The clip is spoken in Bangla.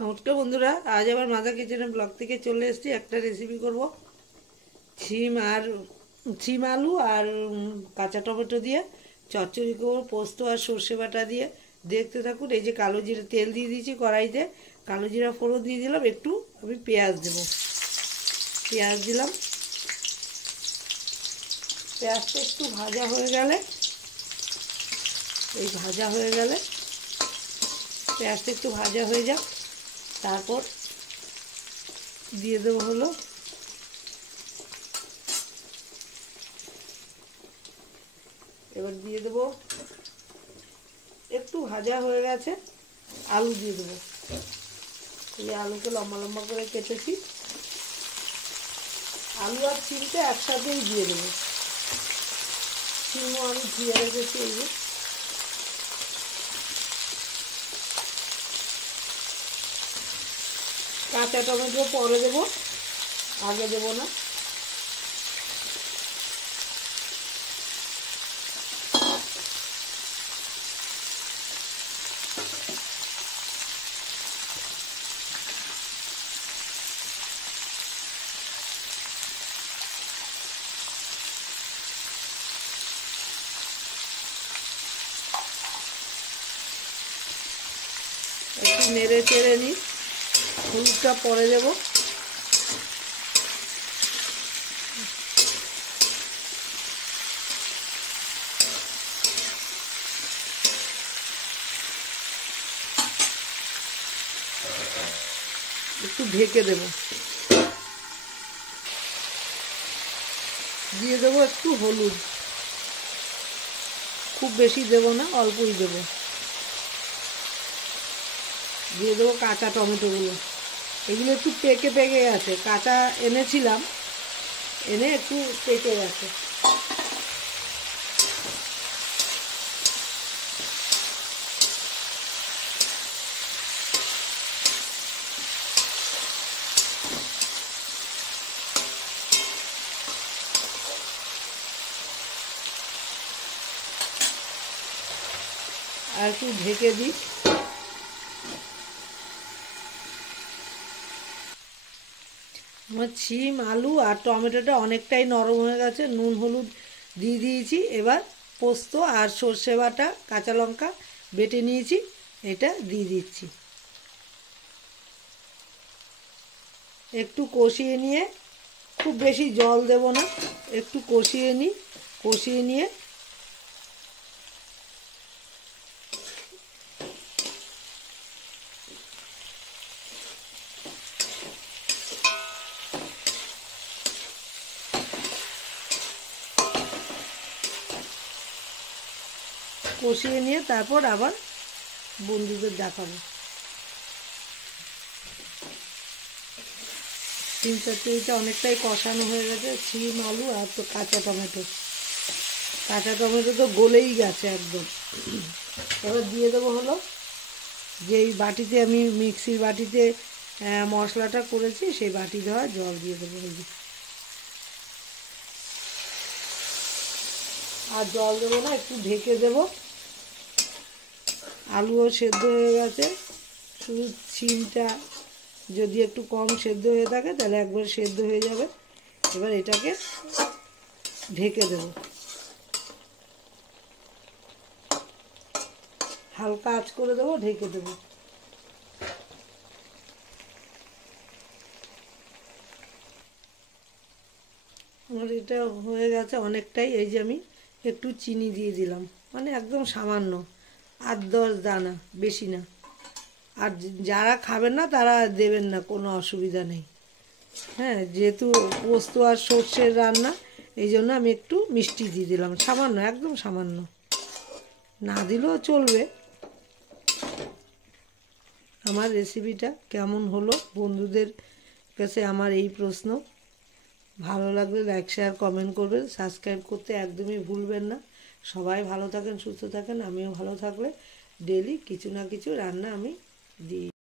নমস্কার বন্ধুরা, আজ আবার মাদার কিচেনের ব্লগ থেকে চলে এসেছি। একটা রেসিপি করব ছিম আলু আর কাঁচা টমেটো দিয়ে চচ্চড়ি করবো, পোস্ত আর সর্ষে বাটা দিয়ে। দেখতে থাকুন। এই যে কালো জিরা তেল দিয়ে দিয়েছি কড়াইতে, কালো জিরা ফোড়ন দিয়ে দিলাম, একটু আমি পেঁয়াজ দেবো। পেঁয়াজ দিলাম, পেঁয়াজটা একটু ভাজা হয়ে গেলে পেঁয়াজটা একটু ভাজা হয়ে যাক, তারপর দিয়ে দেবো হলো এবার দিয়ে দেবো, একটু ভাজা হয়ে গেছে, আলু দিয়ে দেবো। এই আলুকে লম্বা লম্বা করে কেটেছি, আলু আর চিমটা একসাথেই দিয়ে দেবো। চিমও আমি ধুয়ে রেখেছি। এই যে কাঁচা টমেটো পরে দেবো, আগে দেবো না। একটু নেড়ে চেড়ে নিই, হলুদটা পরে দেবো। একটু ঢেকে দেব, দিয়ে দেবো একটু হলুদ, খুব বেশি দেবো না, অল্পই দেবো। দিয়ে দেবো কাঁচা টমেটোগুলো, এগুলো একটু পেকে পেকে গেছে, কাঁচা এনেছিলাম, এনে একটু পেকে গেছে। আর একটু ঢেকে দিই। আমার ছিম আলু আর টমেটোটা অনেকটাই নরম হয়ে গেছে, নুন হলুদ দিয়ে দিয়েছি। এবার পোস্ত আর সর্ষে বাটা, কাঁচা লঙ্কা বেটে নিয়েছি, এটা দিয়ে দিচ্ছি। একটু কষিয়ে নিয়ে, খুব বেশি জল দেব না, একটু কষিয়ে নিই। কষিয়ে নিয়ে তারপর আবার বন্ধুদের দেখাবো। 3-4 অনেকটাই কষানো হয়ে গেছে, ছিম আলু আর তো কাঁচা টমেটো তো গলেই গেছে একদম। এবার দিয়ে দেবো হলো যেই বাটিতে আমি মিক্সির বাটিতে মশলাটা করেছি, সেই বাটি দেওয়া জল দিয়ে দেবো। আর জল দেবো না, একটু ঢেকে দেবো। আলুও সেদ্ধ হয়ে গেছে, শুধু ছিমটা যদি একটু কম সেদ্ধ হয়ে থাকে তাহলে একবার সেদ্ধ হয়ে যাবে। এবার এটাকে ঢেকে দেব, হালকা আঁচ করে দেবো, ঢেকে দেবো। আমার এটা হয়ে গেছে অনেকটাই। এই যে আমি একটু চিনি দিয়ে দিলাম, মানে একদম সামান্য, 8-10 দানা, বেশি না। আর যারা খাবেন না তারা দেবেন না, কোনো অসুবিধা নেই। হ্যাঁ, যেহেতু পোস্ত আর সর্ষের রান্না, এই জন্য আমি একটু মিষ্টি দিয়ে দিলাম, সামান্য, একদম সামান্য, না দিলেও চলবে। আমার রেসিপিটা কেমন হলো বন্ধুদের কাছে আমার এই প্রশ্ন। ভালো লাগলে লাইক, শেয়ার, কমেন্ট করবেন, সাবস্ক্রাইব করতে একদমই ভুলবেন না। সবাই ভালো থাকেন, সুস্থ থাকেন, আমিও ভালো থাকলে ডেইলি কিছু না কিছু রান্না আমি দিই।